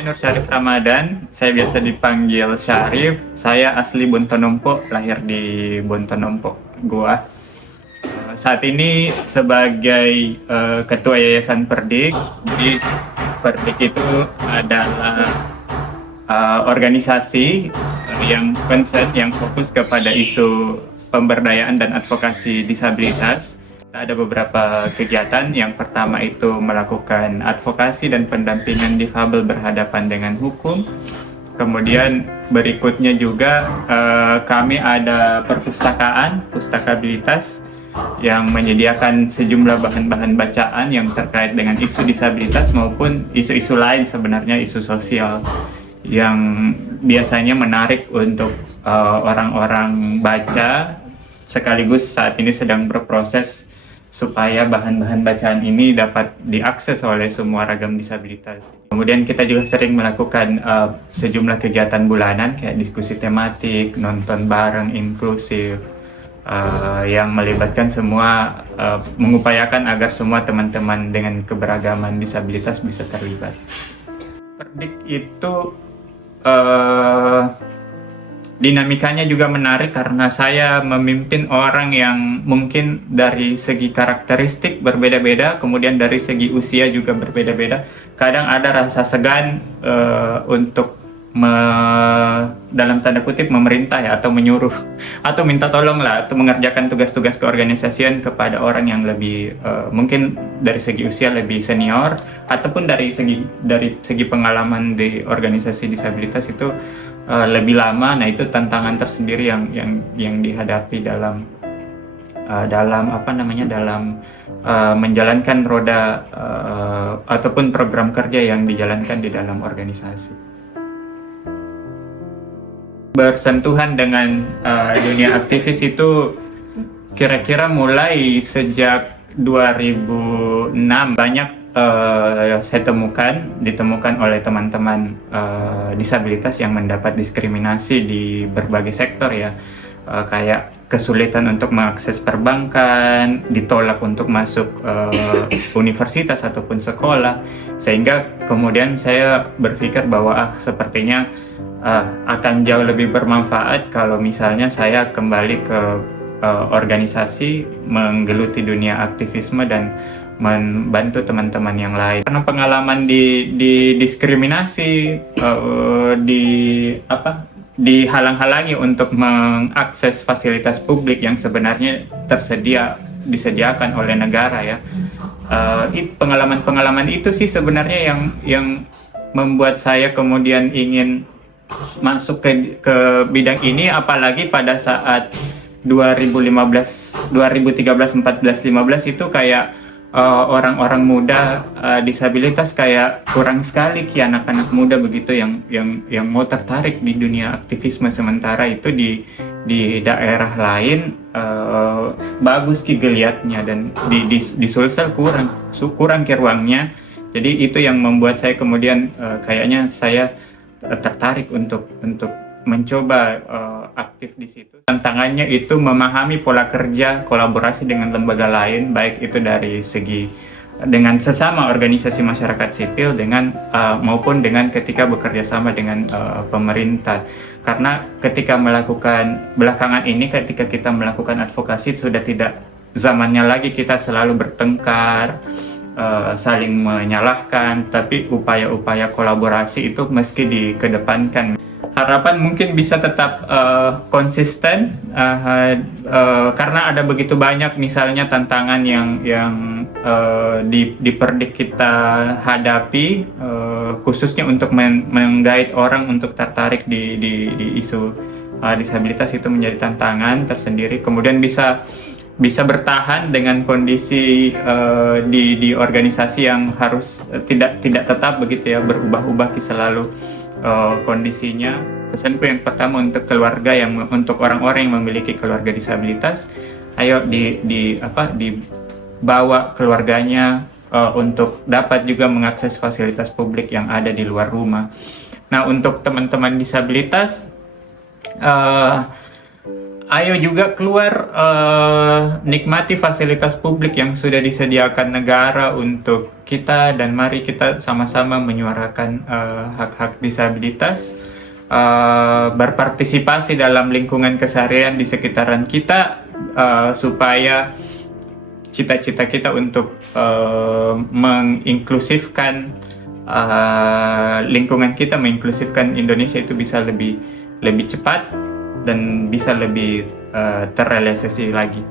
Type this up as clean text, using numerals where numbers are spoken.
Saya Nur Syarif Ramadan, saya biasa dipanggil Syarif. Saya asli Bontonompo, lahir di Bontonompo, Goa. Saat ini sebagai Ketua Yayasan Perdik. Jadi Perdik itu adalah organisasi yang concern, yang fokus kepada isu pemberdayaan dan advokasi disabilitas. Ada beberapa kegiatan. Yang pertama itu melakukan advokasi dan pendampingan difabel berhadapan dengan hukum. Kemudian berikutnya juga kami ada perpustakaan, pustakabilitas, yang menyediakan sejumlah bahan-bahan bacaan yang terkait dengan isu disabilitas maupun isu-isu lain, sebenarnya isu sosial yang biasanya menarik untuk orang-orang baca, sekaligus saat ini sedang berproses supaya bahan-bahan bacaan ini dapat diakses oleh semua ragam disabilitas. Kemudian kita juga sering melakukan sejumlah kegiatan bulanan kayak diskusi tematik, nonton bareng inklusif, yang melibatkan semua, mengupayakan agar semua teman-teman dengan keberagaman disabilitas bisa terlibat. Perdik itu dinamikanya juga menarik karena saya memimpin orang yang mungkin dari segi karakteristik berbeda-beda, kemudian dari segi usia juga berbeda-beda. Kadang ada rasa segan untuk dalam tanda kutip memerintah ya, atau menyuruh atau minta tolong lah, atau mengerjakan tugas-tugas keorganisasian kepada orang yang lebih mungkin dari segi usia lebih senior, ataupun dari segi pengalaman di organisasi disabilitas itu lebih lama. Nah, itu tantangan tersendiri yang dihadapi dalam menjalankan roda ataupun program kerja yang dijalankan di dalam organisasi. Bersentuhan dengan dunia aktivis itu kira-kira mulai sejak 2006. Banyak saya ditemukan oleh teman-teman disabilitas yang mendapat diskriminasi di berbagai sektor ya, kayak kesulitan untuk mengakses perbankan, ditolak untuk masuk universitas ataupun sekolah, sehingga kemudian saya berpikir bahwa sepertinya akan jauh lebih bermanfaat kalau misalnya saya kembali ke organisasi, menggeluti dunia aktivisme dan membantu teman-teman yang lain. Karena pengalaman di diskriminasi, dihalang-halangi untuk mengakses fasilitas publik yang sebenarnya disediakan oleh negara ya. Pengalaman-pengalaman itu sih sebenarnya yang membuat saya kemudian ingin masuk ke bidang ini, apalagi pada saat 2013, 14, 15 itu kayak orang-orang muda disabilitas kayak kurang sekali anak-anak muda begitu yang mau tertarik di dunia aktivisme, sementara itu di daerah lain bagus geliatnya dan di Sulsel kurang ruangnya. Jadi itu yang membuat saya kemudian kayaknya saya tertarik untuk mencoba aktif di situ. Tantangannya itu memahami pola kerja kolaborasi dengan lembaga lain, baik itu dari segi dengan sesama organisasi masyarakat sipil maupun dengan ketika bekerja sama dengan pemerintah. Karena ketika belakangan ini ketika kita melakukan advokasi, sudah tidak zamannya lagi kita selalu bertengkar, saling menyalahkan, tapi upaya-upaya kolaborasi itu meski dikedepankan. Harapan mungkin bisa tetap konsisten karena ada begitu banyak misalnya tantangan yang di Perdik kita hadapi, khususnya untuk menggait orang untuk tertarik di isu disabilitas. Itu menjadi tantangan tersendiri. Kemudian bisa bertahan dengan kondisi di organisasi yang harus tidak tetap begitu ya, berubah-ubah selalu kondisinya. Pesanku yang pertama untuk keluarga, untuk orang-orang yang memiliki keluarga disabilitas, ayo dibawa keluarganya untuk dapat juga mengakses fasilitas publik yang ada di luar rumah. Nah, untuk teman-teman disabilitas ayo juga keluar, nikmati fasilitas publik yang sudah disediakan negara untuk kita, dan mari kita sama-sama menyuarakan hak-hak disabilitas, berpartisipasi dalam lingkungan keseharian di sekitaran kita, supaya cita-cita kita untuk menginklusifkan lingkungan kita, menginklusifkan Indonesia itu bisa lebih cepat dan bisa lebih terrealisasi lagi.